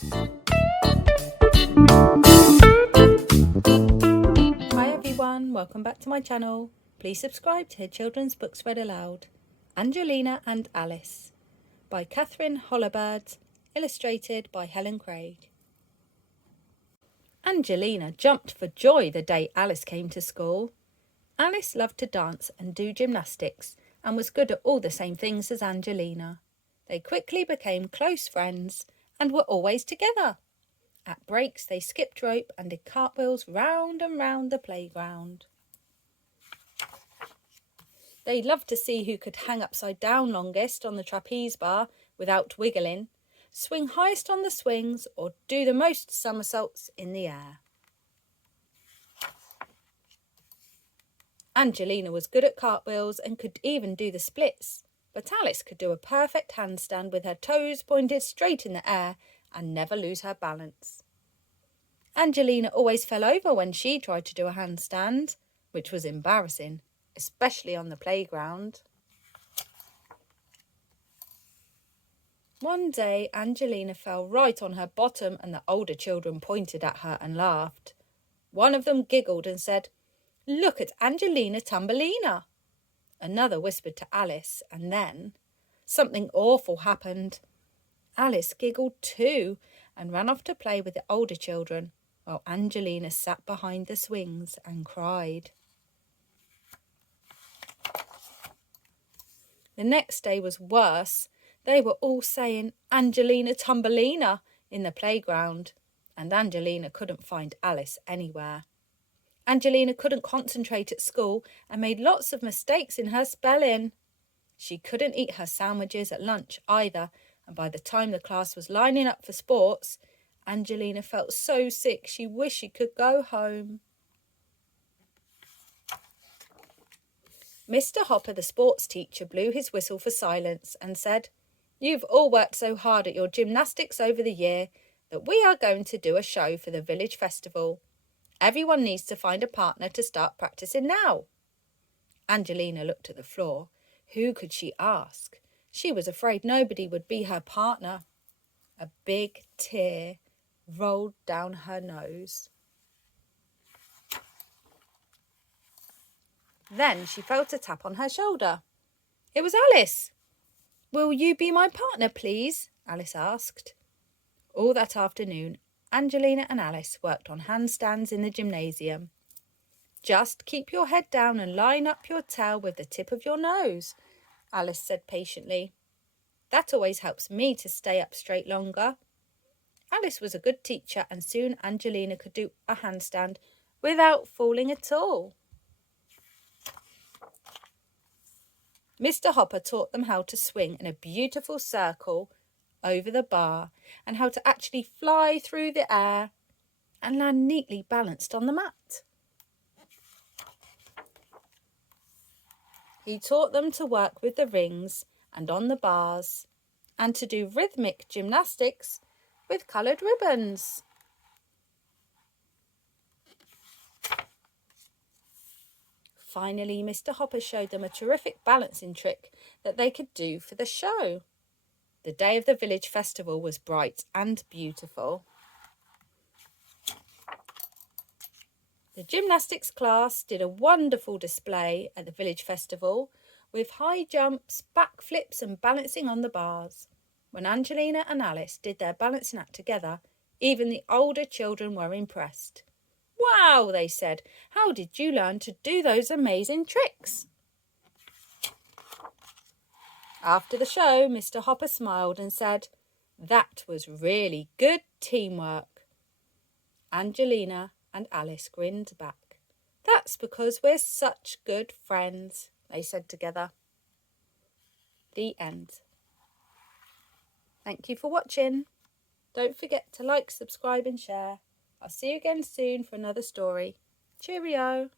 Hi everyone, welcome back to my channel. Please subscribe to Children's Books Read Aloud. Angelina and Alice by Katherine Holabird, illustrated by Helen Craig. Angelina jumped for joy the day Alice came to school. Alice loved to dance and do gymnastics and was good at all the same things as Angelina. They quickly became close friends and were always together. At breaks they skipped rope and did cartwheels round and round the playground. They loved to see who could hang upside down longest on the trapeze bar without wiggling, swing highest on the swings, or do the most somersaults in the air. Angelina was good at cartwheels and could even do the splits, but Alice could do a perfect handstand with her toes pointed straight in the air and never lose her balance. Angelina always fell over when she tried to do a handstand, which was embarrassing, especially on the playground. One day, Angelina fell right on her bottom and the older children pointed at her and laughed. One of them giggled and said, "Look at Angelina Tumbalina." Another whispered to Alice, and then something awful happened. Alice giggled too and ran off to play with the older children, while Angelina sat behind the swings and cried. The next day was worse. They were all saying Angelina Tumbalina in the playground, and Angelina couldn't find Alice anywhere. Angelina couldn't concentrate at school and made lots of mistakes in her spelling. She couldn't eat her sandwiches at lunch either, and by the time the class was lining up for sports, Angelina felt so sick she wished she could go home. Mr. Hopper, the sports teacher, blew his whistle for silence and said, "You've all worked so hard at your gymnastics over the year that we are going to do a show for the village festival. Everyone needs to find a partner to start practicing now." Angelina looked at the floor. Who could she ask? She was afraid nobody would be her partner. A big tear rolled down her nose. Then she felt a tap on her shoulder. It was Alice. "Will you be my partner, please?" Alice asked. All that afternoon, Angelina and Alice worked on handstands in the gymnasium. "Just keep your head down and line up your tail with the tip of your nose," Alice said patiently. "That always helps me to stay up straight longer." Alice was a good teacher, and soon Angelina could do a handstand without falling at all. Mr. Hopper taught them how to swing in a beautiful circle over the bar and how to actually fly through the air and land neatly balanced on the mat. He taught them to work with the rings and on the bars and to do rhythmic gymnastics with coloured ribbons. Finally, Mr. Hopper showed them a terrific balancing trick that they could do for the show. The day of the village festival was bright and beautiful. The gymnastics class did a wonderful display at the village festival with high jumps, backflips and balancing on the bars. When Angelina and Alice did their balancing act together, even the older children were impressed. "Wow," they said, "how did you learn to do those amazing tricks?" After the show, Mr. Hopper smiled and said, "That was really good teamwork." Angelina and Alice grinned back. "That's because we're such good friends," they said together. The end. Thank you for watching. Don't forget to like, subscribe and share. I'll see you again soon for another story. Cheerio!